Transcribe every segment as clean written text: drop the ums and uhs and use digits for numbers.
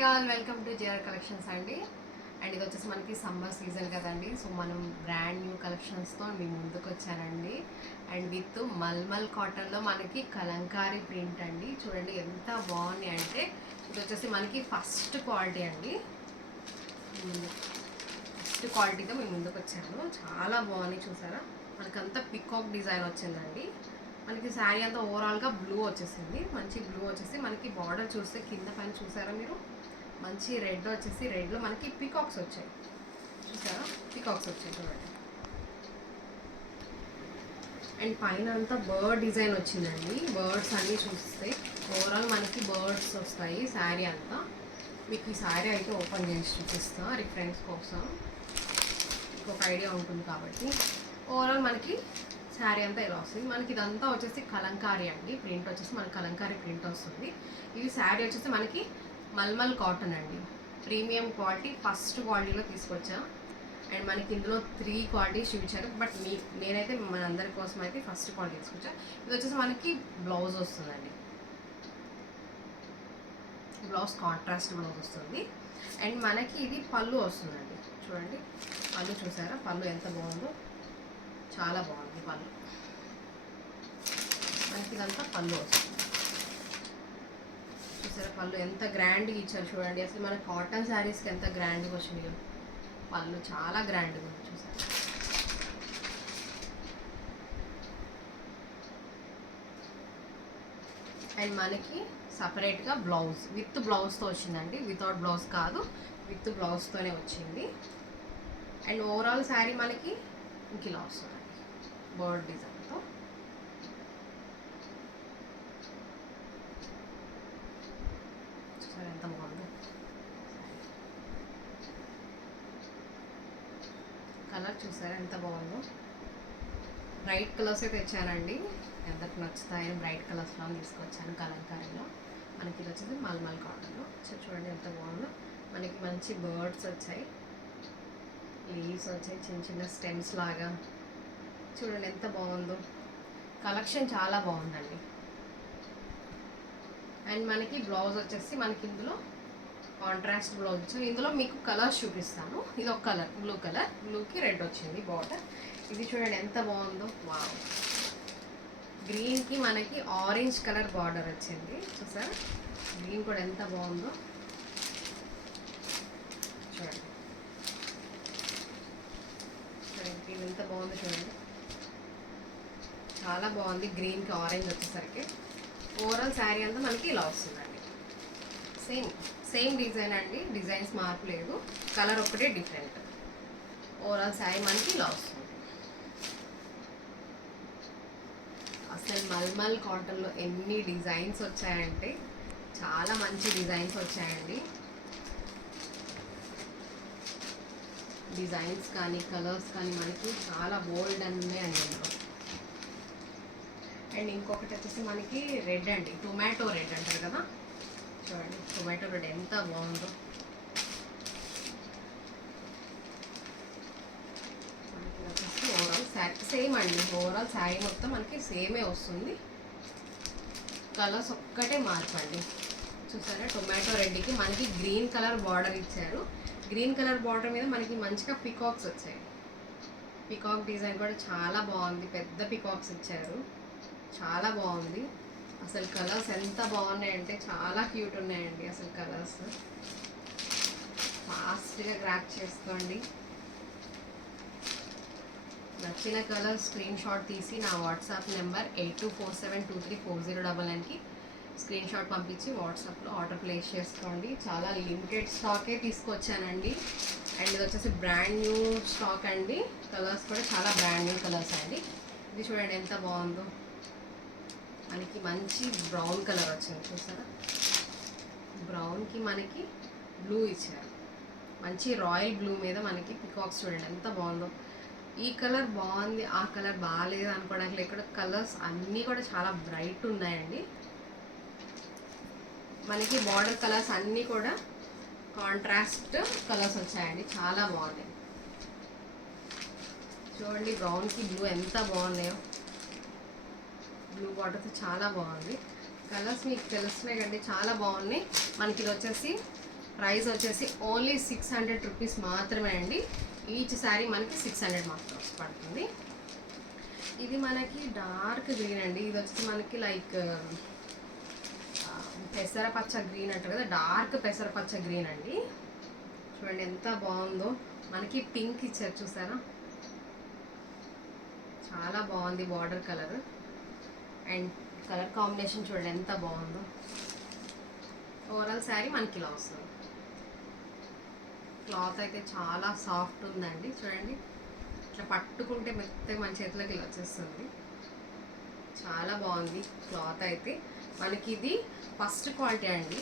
Hi all, welcome to GR collections అండి. And ఇది వచ్చేసి మనకి సమ్మర్ సీజన్ కదండి. సో మనం బ్రాండ్ న్యూ కలెక్షన్స్తో మీ ముందుకు వచ్చానండి. అండ్ విత్ మల్మల్ కాటన్లో మనకి కలంకారీ ప్రింట్ అండి. చూడండి ఎంత బాగున్నాయి అంటే, ఇది వచ్చేసి మనకి ఫస్ట్ క్వాలిటీ అండి. ఫస్ట్ క్వాలిటీతో మీ ముందుకు వచ్చాను. చాలా బాగున్నాయి, చూసారా? మనకంతా పికాక్ డిజైన్ వచ్చిందండి. మనకి శారీ అంతా ఓవరాల్గా బ్లూ వచ్చేసింది. మంచి బ్లూ వచ్చేసి మనకి బార్డర్ చూస్తే కింద పైన చూసారా మీరు, మంచి రెడ్ వచ్చేసి రెడ్లో మనకి పికాక్స్ వచ్చాయి. చూసారా, పికాక్స్ వచ్చాయి చూడండి. అండ్ పైన అంతా బర్డ్ డిజైన్ వచ్చిందండి. బర్డ్స్ అన్నీ చూస్తే ఓవరాల్ మనకి బర్డ్స్ వస్తాయి శారీ అంతా. మీకు ఈ శారీ అయితే ఓపెన్ చేసి చూపిస్తా రిఫరెన్స్ కోసం, ఇంకొక ఐడియా ఉంటుంది కాబట్టి. ఓవరాల్ మనకి శారీ అంతా ఇలా వస్తుంది. మనకి ఇదంతా వచ్చేసి కలంకారీ అండి. ప్రింట్ వచ్చేసి మనకి కలంకారీ ప్రింట్ వస్తుంది. ఇది శారీ వచ్చేసి మనకి మల్మల్ కాటన్ అండి. ప్రీమియం క్వాలిటీ, ఫస్ట్ క్వాలిటీలో తీసుకొచ్చా. అండ్ మనకి ఇందులో 3 క్వాలిటీస్ చూపించారు, బట్ నేనైతే మనందరి కోసం అయితే ఫస్ట్ క్వాలిటీ తీసుకొచ్చా. ఇది వచ్చేసి మనకి బ్లౌజ్ వస్తుందండి. బ్లౌజ్ కాంట్రాస్ట్ బ్లౌజ్ వస్తుంది. అండ్ మనకి ఇది పళ్ళు వస్తుందండి. చూడండి పళ్ళు చూసారా, పళ్ళు ఎంత బాగుందో, చాలా బాగుంది పళ్ళు. మనకి ఇదంతా పళ్ళు వస్తుంది. చూసారా పళ్ళు ఎంత గ్రాండ్గా ఇచ్చారు చూడండి. అసలు మన కాటన్ శారీస్కి ఎంత గ్రాండ్గా వచ్చినాయో, పళ్ళు చాలా గ్రాండ్గా ఉంది. చూసారా, అండ్ మనకి సపరేట్గా బ్లౌజ్ విత్ బ్లౌజ్తో వచ్చిందండి. వితౌట్ బ్లౌజ్ కాదు, విత్ బ్లౌజ్తోనే వచ్చింది. అండ్ ఓవరాల్ శారీ మనకి ఇంక ఇలా వస్తుందండి బర్డ్ డిజైన్తో. చూసారా ఎంత బాగుందో. కలర్ చూసారా ఎంత బాగుందో. బ్రైట్ కలర్సే తెచ్చానండి, ఎంతకు నచ్చుతాయని బ్రైట్ కలర్స్లో తీసుకొచ్చాను కలంకారీలో. మనకి ఇది వచ్చేసి మల్మల్ కాటన్లో. చూడండి ఎంత బాగుందో. మనకి మంచి బర్డ్స్ వచ్చాయి, లీవ్స్ వచ్చాయి, చిన్న చిన్న స్టెమ్స్ లాగా. చూడండి ఎంత బాగుందో. కలెక్షన్ చాలా బాగుందండి. అండ్ మనకి బ్లౌజ్ వచ్చేసి మనకి ఇందులో కాంట్రాస్ట్ బ్లౌజ్ వచ్చింది. ఇందులో మీకు కలర్స్ చూపిస్తాను. ఇది ఒక కలర్, బ్లూ కలర్, బ్లూకి రెడ్ వచ్చింది బార్డర్. ఇది చూడండి ఎంత బాగుందో. వావ్, గ్రీన్కి మనకి ఆరెంజ్ కలర్ బార్డర్ వచ్చింది. చూసారా, గ్రీన్ కూడా ఎంత బాగుందో చూడండి. గ్రీన్ ఎంత బాగుందో చూడండి, చాలా బాగుంది. గ్రీన్కి ఆరెంజ్ వచ్చేసరికి ఓవరాల్ శారీ అంతా మనకి ఇలా వస్తుందండి. సేమ్ డిజైన్ అండి, డిజైన్స్ మార్పు లేదు, కలర్ ఒక్కటే డిఫరెంట్. ఓవరాల్ శారీ మనకి ఇలా వస్తుంది. అసలు మల్మల్ కాటన్లో ఎన్ని డిజైన్స్ వచ్చాయంటే చాలా మంచి డిజైన్స్ వచ్చాయండి. డిజైన్స్ కానీ కలర్స్ కానీ మనకి చాలా బోల్డ్ అని ఉన్నాయండి ఇందులో. అండ్ ఇంకొకటి వచ్చేసి మనకి రెడ్ అండి, టొమాటో రెడ్ అంటారు కదా. చూడండి టొమాటో రెడ్ ఎంత బాగుందో. మనకి వచ్చేసి ఓవరాల్ శారీ సేమ్ అండి. ఓవరాల్ శారీ మొత్తం మనకి సేమే వస్తుంది, కలర్స్ ఒక్కటే మార్పండి. చూసారా, టొమాటో రెడ్కి మనకి గ్రీన్ కలర్ బార్డర్ ఇచ్చారు. గ్రీన్ కలర్ బార్డర్ మీద మనకి మంచిగా పికాక్స్ వచ్చాయి. పికాక్ డిజైన్ కూడా చాలా బాగుంది, పెద్ద పికాక్స్ ఇచ్చారు, చాలా బాగుంది. అసలు కలర్స్ ఎంత బాగున్నాయంటే చాలా క్యూట్ ఉన్నాయండి. అసలు కలర్స్ ఫాస్ట్గా గ్రాప్ చేసుకోండి. నచ్చిన కలర్ స్క్రీన్ షాట్ తీసి నా వాట్సాప్ నెంబర్ 8247234099కి స్క్రీన్ షాట్ పంపించి వాట్సాప్లో ఆర్డర్ ప్లేస్ చేసుకోండి. చాలా లిమిటెడ్ స్టాకే తీసుకొచ్చానండి. అండ్ ఇది వచ్చేసి బ్రాండ్ న్యూ స్టాక్ అండి. కలర్స్ కూడా చాలా బ్రాండ్ న్యూ కలర్స్ అండి. ఇది చూడండి ఎంత బాగుందో. మనకి మంచి బ్రౌన్ కలర్ వచ్చింది. చూసారా, బ్రౌన్కి మనకి బ్లూ ఇచ్చారు. మంచి రాయల్ బ్లూ మీద మనకి పికాక్స్ చూడండి ఎంత బాగుందో. ఈ కలర్ బాగుంది, ఆ కలర్ బాగాలేదు అనుకోవడానికి ఇక్కడ కలర్స్ అన్నీ కూడా చాలా బ్రైట్ ఉన్నాయండి. మనకి బార్డర్ కలర్స్ అన్నీ కూడా కాంట్రాస్ట్ కలర్స్ వచ్చాయండి, చాలా బాగున్నాయి. చూడండి బ్రౌన్కి బ్లూ ఎంత బాగున్నాయో. బ్లూ బార్డర్తో చాలా బాగుంది. కలర్స్ మీకు తెలుస్తున్నాయి కండి, చాలా బాగున్నాయి. మనకి ఇది వచ్చేసి ప్రైస్ వచ్చేసి ఓన్లీ 600 రూపీస్ మాత్రమే అండి. ఈచ్ శారీ మనకి 600 మాత్రం పడుతుంది. ఇది మనకి డార్క్ గ్రీన్ అండి. ఇది వచ్చేసి మనకి లైక్ పెసరపచ్చ గ్రీన్ అంటారు కదా, డార్క్ పెసరపచ్చ గ్రీన్ అండి. చూడండి ఎంత బాగుందో. మనకి పింక్ ఇచ్చారు చూసారా, చాలా బాగుంది border colour. And colour combination చూడండి ఎంత బాగుందో. ఓవరాల్ శారీ మనకి ఇలా వస్తుంది. క్లాత్ అయితే చాలా సాఫ్ట్ ఉందండి. చూడండి ఇట్లా పట్టుకుంటే మెత్తగా మన చేతిలోకి ఇలా వచ్చేస్తుంది. చాలా బాగుంది క్లాత్ అయితే. మనకి ఇది ఫస్ట్ క్వాలిటీ అండి.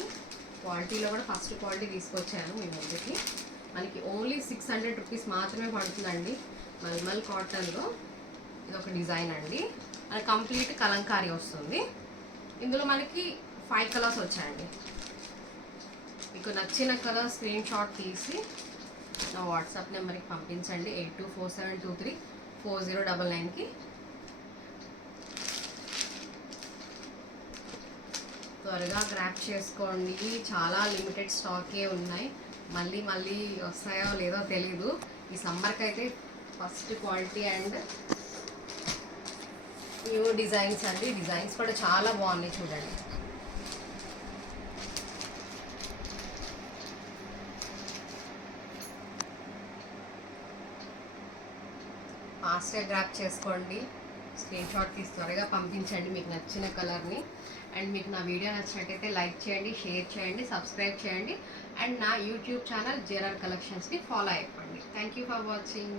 క్వాలిటీలో కూడా ఫస్ట్ క్వాలిటీ తీసుకొచ్చాను మీ ముందుకి. మనకి ఓన్లీ 600 రూపీస్ మాత్రమే పడుతుందండి. మల్మల్ కాటన్లో ఇది ఒక డిజైన్ అండి. మనకి కంప్లీట్ కలంకారీ వస్తుంది. ఇందులో మనకి 5 కలర్స్ వచ్చాయండి. మీకు నచ్చిన కలర్ స్క్రీన్ షాట్ తీసి నా వాట్సాప్ నెంబర్కి పంపించండి 8247234099కి. త్వరగా గ్రాప్ చేసుకోండి. చాలా లిమిటెడ్ స్టాకే ఉన్నాయి. మళ్ళీ మళ్ళీ వస్తాయో లేదో తెలీదు. ఈ సమ్మర్కి అయితే first quality and new designs అండి. డిజైన్స్ కూడా చాలా బాగున్నాయి చూడండి. ఫాస్ట్గా గ్రాప్ చేసుకోండి. స్క్రీన్ షాట్ తీసి త్వరగా పంపించండి మీకు నచ్చిన కలర్ని. అండ్ మీకు నా వీడియో నచ్చినట్టయితే లైక్ చేయండి, షేర్ చేయండి, సబ్స్క్రైబ్ చేయండి. అండ్ నా యూట్యూబ్ ఛానల్ జేఆర్ఆర్ కలెక్షన్స్ని ఫాలో అయిపోండి. Thank you for watching.